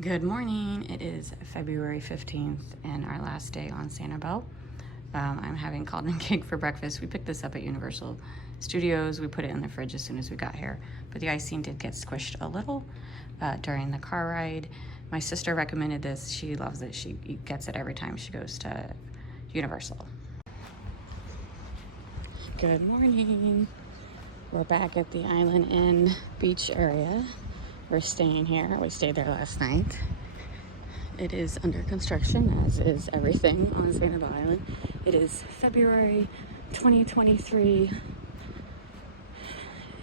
Good morning. It is February 15th and our last day on Sanibel. I'm having called in cake for breakfast. We picked this up at Universal Studios. We put it in the fridge as soon as we got here, but the icing did get squished a little during the car ride. My sister recommended this. She loves it. She gets it every time she goes to Universal. Good morning. We're back at the Island Inn beach area. We're staying here. We stayed there last night. It is under construction, as is everything on Sanibel Island. It is February 2023,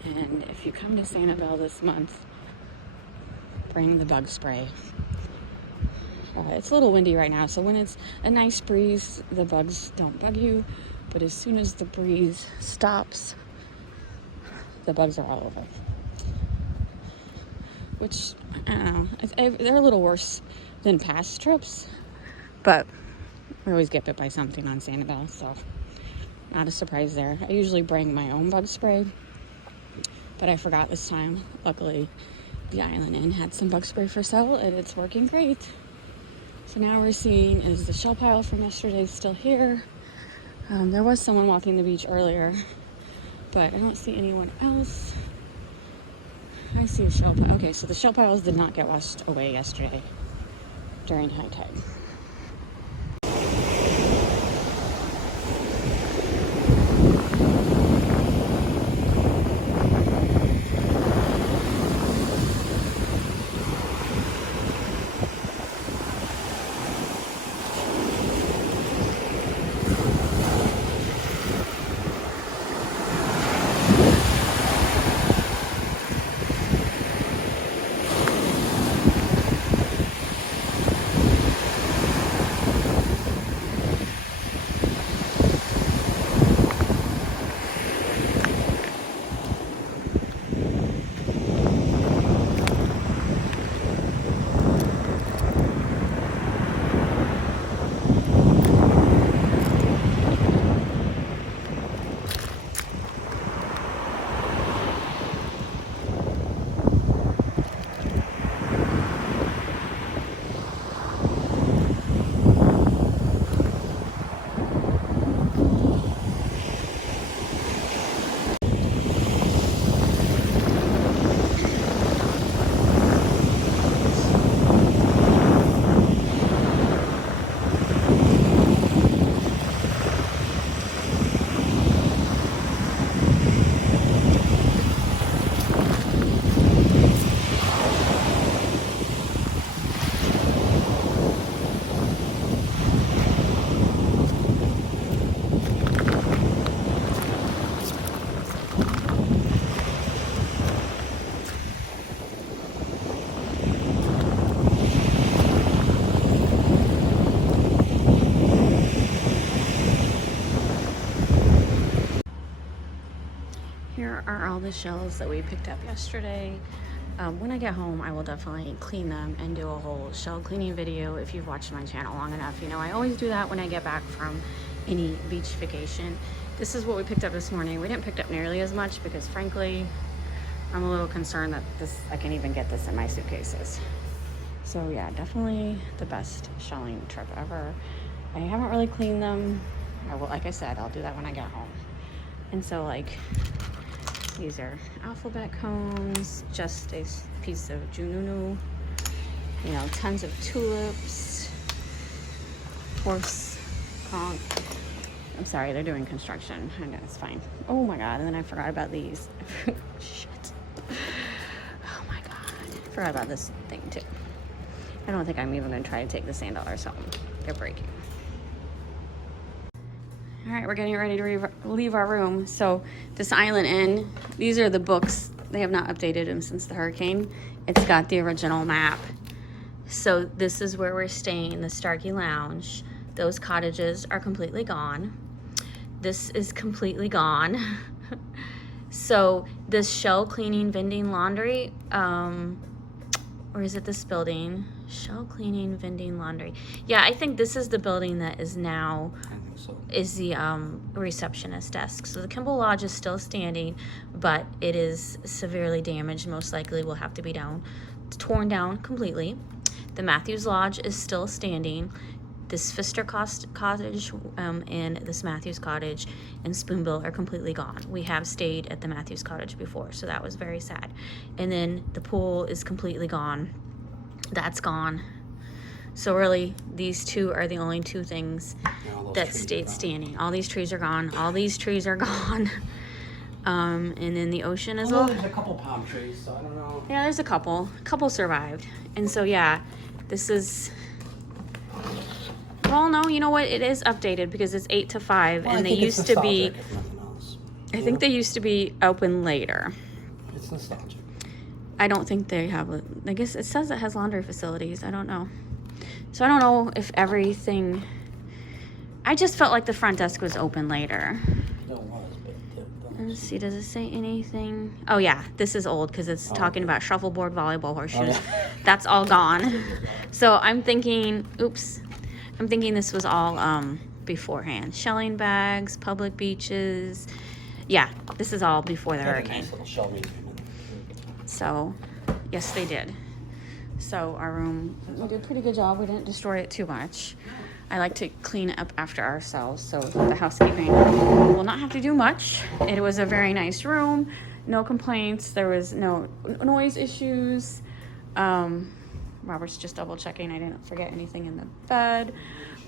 and if you come to Sanibel this month, bring the bug spray. It's a little windy right now, so when it's a nice breeze, the bugs don't bug you, but as soon as the breeze stops, the bugs are all over. Which, I don't know, they're a little worse than past trips, but we always get bit by something on Sanibel, so not a surprise there. I usually bring my own bug spray, but I forgot this time. Luckily, the Island Inn had some bug spray for sale, and it's working great. So now we're seeing, is the shell pile from yesterday still here? There was someone walking the beach earlier, but I don't see anyone else. I see a shell pile. Okay, so the shell piles did not get washed away yesterday during high tide. Here are all the shells that we picked up yesterday. When I get home, I will definitely clean them and do a whole shell cleaning video. If you've watched my channel long enough, you know I always do that when I get back from any beach vacation. This is what we picked up this morning. We didn't pick up nearly as much because frankly, I'm a little concerned that I can even get this in my suitcases. So yeah, definitely the best shelling trip ever. I haven't really cleaned them. Like I said, I'll do that when I get home. And so these are alphabet cones, just a piece of jununu, you know, tons of tulips, horse conch. I'm sorry, they're doing construction. I know, it's fine. Oh my God, and then I forgot about these. Shit. Oh my God, forgot about this thing too. I don't think I'm even gonna try to take the sand dollars home. They're breaking. All right, we're getting ready to leave our room. So this Island Inn, these are the books. They have not updated them since the hurricane. It's got the original map. So this is where we're staying, the Starkey Lounge. Those cottages are completely gone. This is completely gone. So this shell cleaning, vending, laundry, or is it this building? Shell cleaning, vending, laundry. Yeah, I think this is the building that is now, is the receptionist desk. So the Kimball Lodge is still standing, but it is severely damaged. Most likely will have to be torn down completely. The Matthews Lodge is still standing. This Pfister Cottage and this Matthews Cottage and Spoonbill are completely gone. We have stayed at the Matthews Cottage before, so that was very sad. And then the pool is completely gone. That's gone. So really, these two are the only two things that stayed standing. All these trees are gone. All these trees are gone. And then the ocean is all. There's a couple palm trees, so I don't know. Yeah, there's a couple. A couple survived. And so yeah, this is. Well, no, you know what? It is updated because it's 8 to 5, Well, and they used to be. I think they used to be open later. It's nostalgic. I don't think they have. I guess it says it has laundry facilities. I don't know. So I don't know if everything. I just felt like the front desk was open later. It was, but Let's see. Does it say anything? Oh yeah, this is old because it's talking about shuffleboard, volleyball, horseshoes. That's all gone. So I'm thinking. Oops. I'm thinking this was all beforehand. Shelling bags, public beaches. Yeah, this is all before the hurricane. Nice little shelving. So, yes, they did. So our room, we did a pretty good job. We didn't destroy it too much. I like to clean up after ourselves, so the housekeeping will not have to do much. It was a very nice room. No complaints. There was no noise issues. Robert's just double checking I didn't forget anything in the bed.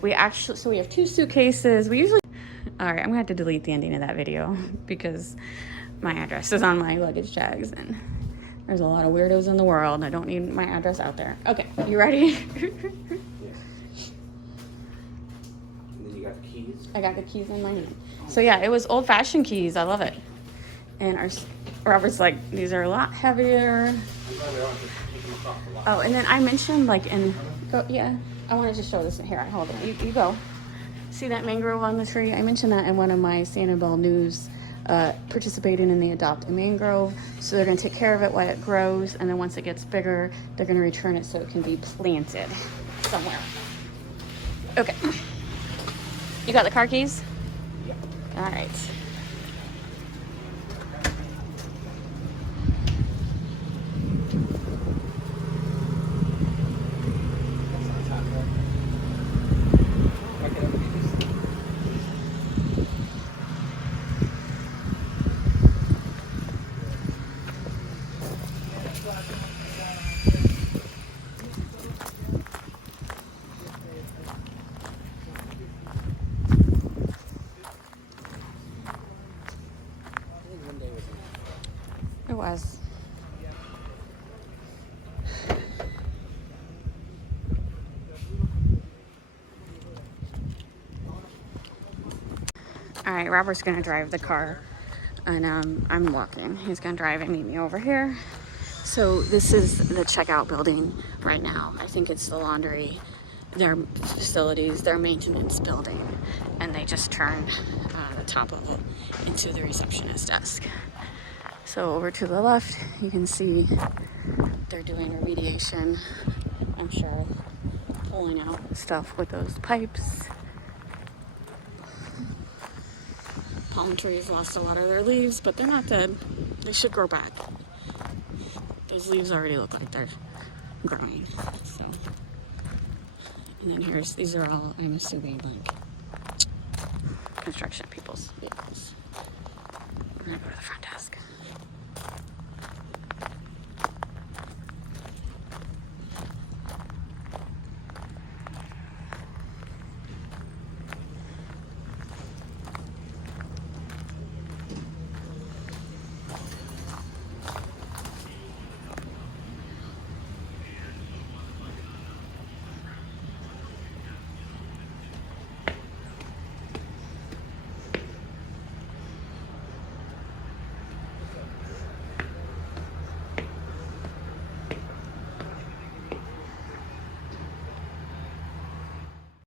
We have 2 suitcases. We usually, all right, I'm gonna have to delete the ending of that video because my address is on my luggage tags and there's a lot of weirdos in the world. I don't need my address out there. Okay, you ready? Yeah. And then you got the keys. I got the keys in my hand. So yeah, it was old-fashioned keys. I love it. And Robert's like, these are a lot heavier. I'm glad we don't have to take them across the lot. Oh, and then I mentioned yeah, I wanted to show this here. Hold on, you go. See that mangrove on the tree? I mentioned that in one of my Sanibel news, participating in the Adopt a Mangrove. So they're gonna take care of it while it grows, and then once it gets bigger, they're gonna return it so it can be planted somewhere. Okay. You got the car keys? Yep. All right. It was. All right, Robert's gonna drive the car, and I'm walking. He's gonna drive and meet me over here. So this is the checkout building right now. I think it's the laundry, their facilities, their maintenance building, and they just turned the top of it into the receptionist desk. So over to the left, you can see they're doing remediation. I'm sure pulling out stuff with those pipes. Palm trees lost a lot of their leaves, but they're not dead. They should grow back. Those leaves already look like they're growing. So, and then these are all, I'm assuming, like construction people's vehicles. We're gonna go to the front desk.